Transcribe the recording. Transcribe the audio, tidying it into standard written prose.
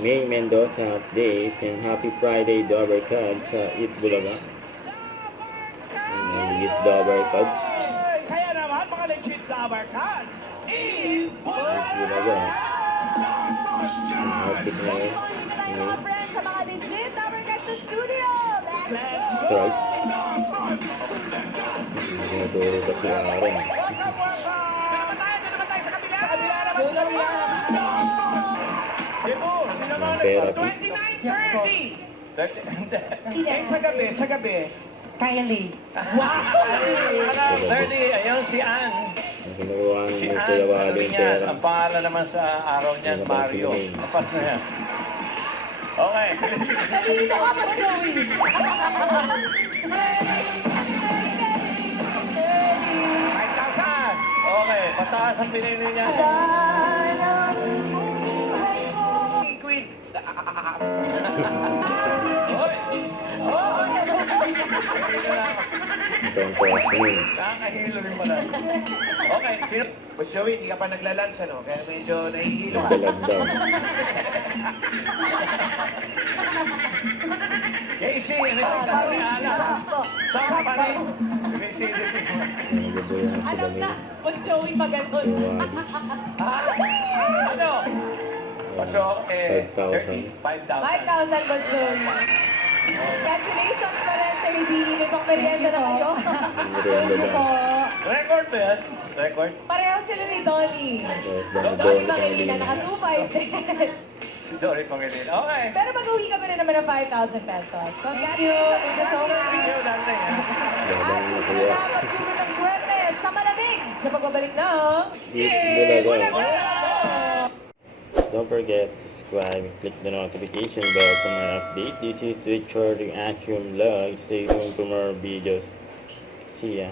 May Mendoza update and Happy Friday Dover Cubs sa Eat Bulaga. Eat Dover Cubs. Kaya naman mga legit Dover Cubs. Eat Bulaga. Outfit na yun. Mga friends sa mga legit Dover Cubs sa studio. Strike. Tinuturo pa si Aaron. Ang pera po. 29:30. Sa gabi. Kylie. Wow! 30, ayun si Ann. Ang kinukuha Si ng Ann, Kuya ano Wally yung niya, pera. ang pangalan naman sa araw niyan, Ano ba si Mario. Wayne? Apat na yan. Okay. Nalilito ka pa, Joey. 5,000. Okay, pataas ang pinili niya. Queen. Hoy! Ito ang pera yun. Nakakahilo rin pala. Okay, sino? Boss Joey, hindi ka pa naglalunch, ano? Kaya medyo nahihilo ka. Nagdalag daw. Casey, ano yung sabi Ana? Sama pa rin. Casey, Nagabuyan sila Alam ni na, Boss Joey maganon. Kuya Wally. ano? So, 5,000. 5,000. 5,000, Boss Joey. Congratulations pa rin sa Ibini. May pang-merienda na kayo. Merienda Thank you lang. po. Record ba yan? Record? Pareho sila ni Donnie. Donnie Donnie Mangelina, naka 2.5 din. Si Dory Pangilin. Okay. Pero mag-uwi kami na naman ng 5,000 pesos. Thank you. Thank you so much. Thank you, Dante. At susunod na pagsulot ng swerte sa malamig sa pagbabalik ng Eat Bulaga. Don't forget to subscribe and click the notification bell for more update. This is Richard Action Vlog. Stay tuned for more videos. See ya.